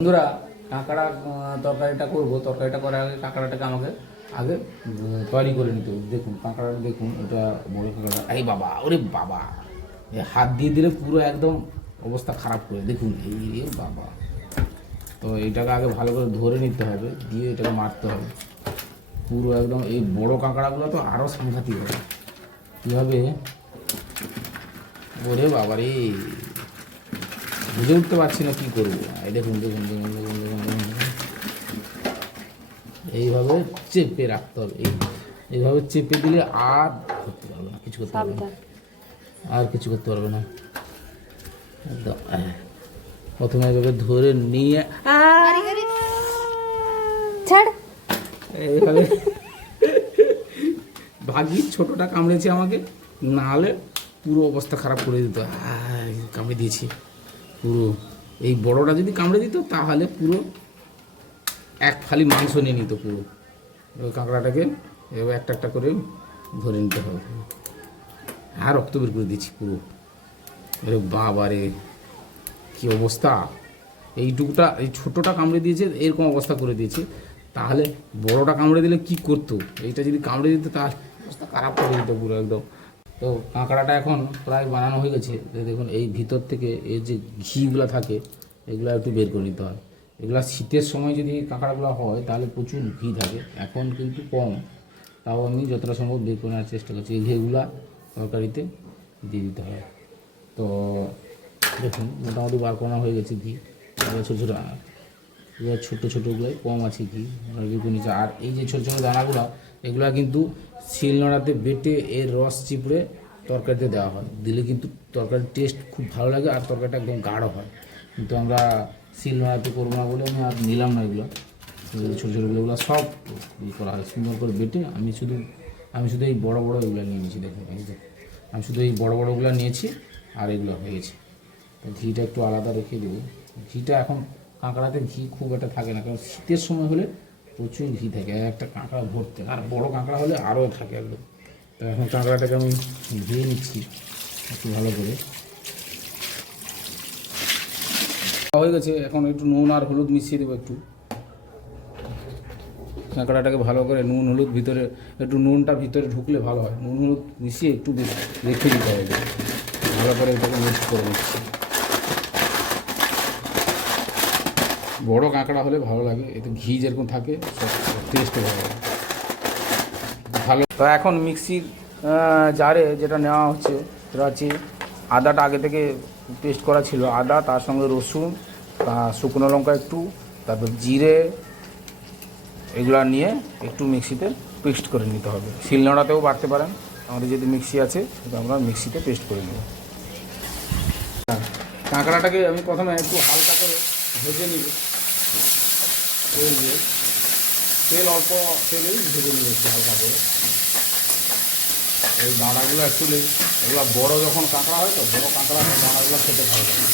বন্ধুরা, কাঁকড়া তরকারিটা করব। তরকারিটা করার আগে কাঁকড়াটাকে আমাকে আগে তৈরি করে নিতে হবে। দেখুন, কাঁকড়াটা দেখুন, এটা বড় কাঁকড়া এই বাবা, ওরে বাবা। এ হাত দিয়ে দিলে পুরো একদম অবস্থা খারাপ করে দেখুন, এই বাবা। তো এটাকে আগে ভালো করে ধরে নিতে হবে, দিয়ে এটাকে মারতে হবে। পুরো একদম এই বড় কাঁকড়াগুলো তো আরও সাংঘাতিক হবে। কীভাবে? ওরে বাবা রে। বুঝে উঠতে পারছি না কি করব। এই দেখুন দেখুন দেখুন দেখুন দেখুন। এইভাবে চেপে রাখতে হবে। এই এইভাবে চেপে দিলে আর করতে পারবে না কিছু করতে পারবে না। আর কিছু করতে পারবে না। একদম প্রথমে এভাবে ধরে নিয়ে ছাড়। এইভাবে ভাগি ছোটটা কামড়েছে আমাকে নাহলে পুরো অবস্থা খারাপ করে দিত। কামড়ে দিয়েছি। পুরো, এই বড়টা যদি কামড়ে দিত, তাহলে পুরো এক ফালি মাংস নিয়ে নিত পুরো। এবার কাঁকড়াটাকে এবার একটা একটা করে ধরে নিতে হবে। আর রক্ত বের করে দিচ্ছি পুরো। আরে বাবারে কি অবস্থা? এইটুকুটা, এই ছোটোটা কামড়ে দিয়েছে, এরকম অবস্থা করে দিয়েছে। তাহলে বড়টা কামড়ে দিলে কি করতো? এইটা যদি কামড়ে দিত তার অবস্থা খারাপ করে দিত পুরো একদম। তো কাঁকড়াটা এখন প্রায় বানানো হয়ে গেছে। দেখুন, এই ভিতর থেকে এর যে ঘিগুলো থাকে, এগুলো একটু বের করে নিতে হয়। এগুলো শীতের সময় যদি কাঁকড়াগুলো হয়, তাহলে প্রচুর ঘি থাকে। এখন কিন্তু কম। তাও আমি যতটা সম্ভব বের করে নেওয়ার চেষ্টা করছি। এই ঘিগুলা তরকারিতে দিয়ে দিতে হয়। তো দেখুন, মোটামুটি বার করা হয়ে গেছে ঘি। ছোটো ছোটো, এবার ছোটো ছোটোগুলোই কম আছে ঘি। বের করে নিচ্ছে আর এই যে ছোটো ছোটো দানাগুলো এগুলো কিন্তু শিলনোড়াতে বেটে এর রস চিপড়ে তরকারিতে দেওয়া হয়। দিলে কিন্তু তরকারির টেস্ট খুব ভালো লাগে আর তরকারিটা একদম গাঢ় হয়। কিন্তু আমরা শিলনোড়াতে করব না বলে আমি আর নিলাম না এগুলো। ছোটো ছোটোগুলো এগুলো সব ই করা হয়, সুন্দর করে বেটে আমি শুধু আমি শুধু এই বড় বড় এগুলো নিয়ে নিয়েছি, দেখুন আমি শুধু এই বড় বড়গুলো নিয়েছি আর এগুলো হয়ে গেছে। ঘিটা একটু আলাদা রেখে দেবো। ঘিটা এখন কাঁকড়াতে ঘি খুব একটা থাকে না, কারণ শীতের সময় হলে প্রচুর ঘি থাকে এক একটা কাঁকড়া ভরতে, আর বড় কাঁকড়া হলে আরও থাকে একদম। তো এখন কাঁকড়াটাকে আমি ধুয়ে নিচ্ছি, একটু ভালো করে। হয়ে গেছে, এখন একটু নুন আর হলুদ মিশিয়ে দেবো একটু। কাঁকড়াটাকে ভালো করে নুন হলুদ ভিতরে, একটু নুনটা ভিতরে ঢুকলে ভালো হয়। নুন হলুদ মিশিয়ে একটু রেখে দিতে হবে। ভালো করে এটাকে মিক্স করে নিচ্ছি। বড় কাঁকড়া হলে ভালো লাগে এতে ঘি যেরকম থাকে টেস্টও ভালো লাগে। ভালো। তো এখন মিক্সির জারে যেটা নেওয়া হচ্ছে সেটা হচ্ছে আদাটা আগে থেকে পেস্ট করা ছিল আদা তার সঙ্গে রসুন তা শুকনো লঙ্কা একটু তারপর জিরে এগুলো নিয়ে একটু মিক্সিতে পেস্ট করে নিতে হবে। শিলনোড়াতেও বাড়তে পারেন আমাদের যদি মিক্সি আছে সেটা আমরা মিক্সিতে পেস্ট করে নেব। কাঁকড়াটাকে আমি প্রথমে একটু হালকা করে ভেজে নিব। এই যে, তেল অল্প তেলেই ভেজে নিব একটু হালকা করে। এই দাঁড়াগুলো অ্যাকচুয়ালি এগুলো বড় যখন কাঁকড়া হয় তো, বড় কাঁকড়া দাঁড়াগুলো খেতে ভালো লাগে।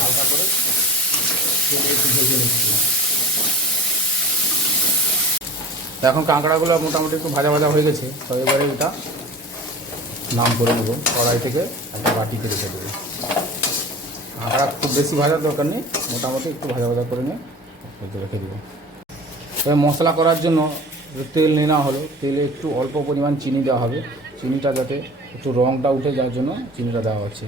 হালকা করে তেলে একটু ভেজে নিচ্ছি। এখন কাঁকড়াগুলো মোটামুটি একটু ভাজা ভাজা হয়ে গেছে, তো এবারে এটা নাম করে নেব, কড়াই থেকে একটা বাটিতে রেখে দেবো। কাঁকড়া খুব বেশি ভাজার দরকার নেই, মোটামুটি একটু ভাজা ভাজা করে নিয়ে রেখে দেবো। তবে মশলা করার জন্য তেল নেওয়া হলো, তেলে একটু অল্প পরিমাণ চিনি দেওয়া হবে। চিনিটা যাতে একটু রঙটা উঠে যাওয়ার জন্য চিনিটা দেওয়া হচ্ছে।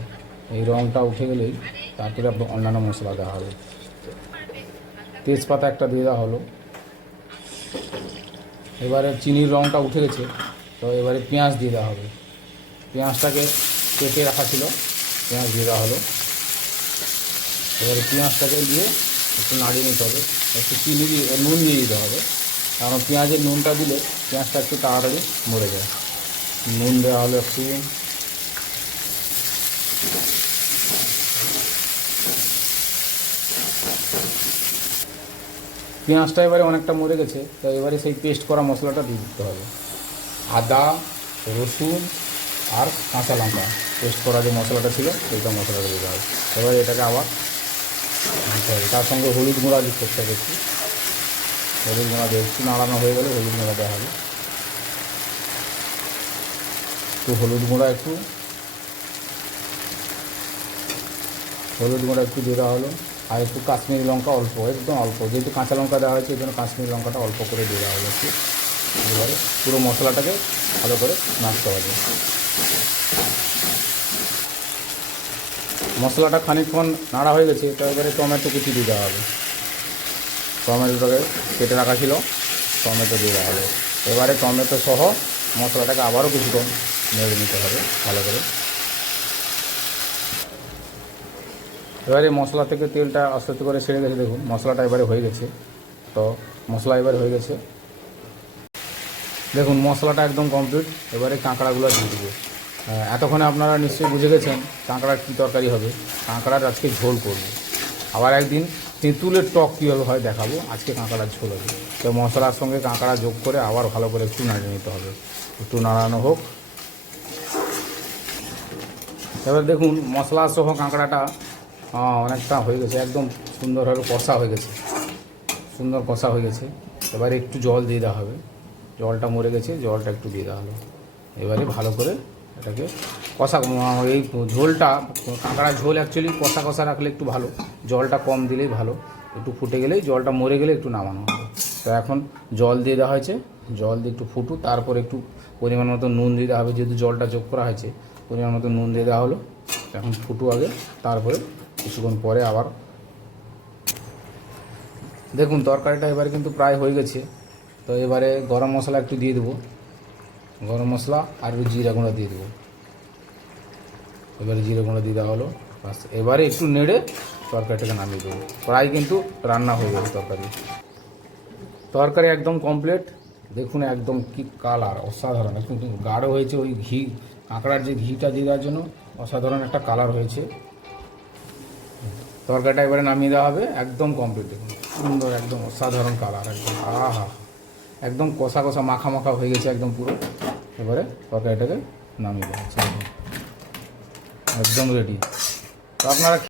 এই রঙটা উঠে গেলেই তারপরে অন্যান্য মশলা দেওয়া হবে। তেজপাতা একটা দিয়ে দেওয়া হলো। এবারে চিনির রঙটা উঠে গেছে, তো এবারে পেঁয়াজ দিয়ে দেওয়া হবে। পেঁয়াজটাকে কেটে রাখা ছিল, পেঁয়াজ দিয়ে দেওয়া হলো। এবারে পেঁয়াজটাকে দিয়ে একটু নাড়িয়ে নিতে হবে। একটু চিনি দিয়ে নুন দিয়ে দিতে হবে। কারণ পেঁয়াজের নুনটা দিলে পেঁয়াজটা একটু তাড়াতাড়ি মরে যায়। নুন দেওয়া হলো একটু। পেঁয়াজটা এবারে অনেকটা মরে গেছে, তো এবারে সেই পেস্ট করা মশলাটা দিয়ে দিতে হবে। আদা, রসুন আর কাঁচা লঙ্কা। পেস্ট করা যে মশলাটা ছিল, সেইটা মশলাটা দিতে হবে। এবারে এটাকে আবার দিতে হবে। তার সঙ্গে হলুদ গুঁড়া দিতে করতে হবে একটু। হলুদ গুঁড়া দিয়ে একটু নাড়ানো হয়ে গেলে হলুদ গুঁড়া দেওয়া হবে। একটু হলুদ গুঁড়া একটু। হলুদ গুঁড়া একটু দিয়ে দেওয়া হলো। আর একটু কাশ্মীরি লঙ্কা অল্প, একদম অল্প। যেহেতু কাঁচা লঙ্কা দেওয়া হয়েছে, এই জন্য কাশ্মীরি লঙ্কাটা অল্প করে দিয়ে দেওয়া হয়েছে এবারে পুরো মশলাটাকে ভালো করে নাড়তে হবে। মশলাটা খানিকক্ষণ নাড়া হয়ে গেছে, তো এবারে টমেটো কুচি দেওয়া হবে। টমেটোটাকে কেটে রাখা ছিল, টমেটো দিয়ে দেওয়া হবে। এবারে টমেটো সহ মশলাটাকে আবারও কিছুক্ষণ নেড়ে নিতে হবে ভালো করে। এবারে মশলা থেকে তেলটা আস্তে আস্তে করে ছেড়ে গেছে দেখুন, মশলাটা এবারে হয়ে গেছে। তো মশলা এবারে হয়ে গেছে। দেখুন, মশলাটা একদম কমপ্লিট এবারে কাঁকড়াগুলো দিয়ে দেবো। এতক্ষণে আপনারা নিশ্চয়ই বুঝে গেছেন কাঁকড়ার কী তরকারি হবে। কাঁকড়ার আজকে ঝোল করব। আবার একদিন তেঁতুলের টক কীভাবে হয় দেখাবো, আজকে কাঁকড়ার ঝোল হবে। তো মশলার সঙ্গে কাঁকড়া যোগ করে আবার ভালো করে একটু নাড়িয়ে নিতে হবে। একটু নাড়ানো হোক। এবার দেখুন, মশলা সহ কাঁকড়াটা অনেকটা হয়ে গেছে। একদম সুন্দরভাবে কষা হয়ে গেছে। সুন্দর কষা হয়ে গেছে। এবারে একটু জল দিয়ে দেওয়া হবে। জলটা মরে গেছে, জলটা একটু দিয়ে দেওয়া হলো। এবারে ভালো করে এটাকে। কষা এই ঝোলটা, কাঁকড়া ঝোল অ্যাকচুয়ালি কষা কষা রাখলে একটু ভালো। জলটা কম দিলেই ভালো। একটু ফুটে গেলেই জলটা মরে গেলে একটু নামানো হবে। তো এখন জল দিয়ে দেওয়া হয়েছে। জল দিয়ে একটু ফুটুক, তারপর একটু পরিমাণ মতো নুন দিয়ে দেওয়া হবে। যেহেতু জলটা যোগ করা হয়েছে, পরিমাণ মতো নুন দিয়ে দেওয়া হলো। এখন ফুটু আগে, তারপরে কিছুক্ষণ পরে আবার দেখুন, তরকারিটা এবারে কিন্তু প্রায় হয়ে গেছে। তো এবারে গরম মশলা একটু দিয়ে দেবো। গরম মশলা আর একটু জিরা গুঁড়া দিয়ে দেবো। এবারে জিরা গুঁড়া দিয়ে দেওয়া হলো। বাস, এবারে একটু নেড়ে তরকারিটাকে নামিয়ে দেবো। প্রায় কিন্তু রান্না হয়ে গেছে তরকারি। তরকারি একদম কমপ্লিট দেখুন একদম কি কালার অসাধারণ। একদম গাঢ় হয়েছে ওই ঘি, কাঁকড়ার যে ঘিটা দিয়ে দেওয়ার জন্য অসাধারণ একটা কালার হয়েছে। তরকারিটা এবারে নামিয়ে দেওয়া হবে। একদম কমপ্লিট দেখুন, সুন্দর, একদম অসাধারণ কালার একদম, আহা! একদম কষা কষা, মাখা মাখা হয়ে গেছে একদম পুরো। এবারে তরকারিটাকে নামিয়ে দেওয়া একদম রেডি তো আপনারা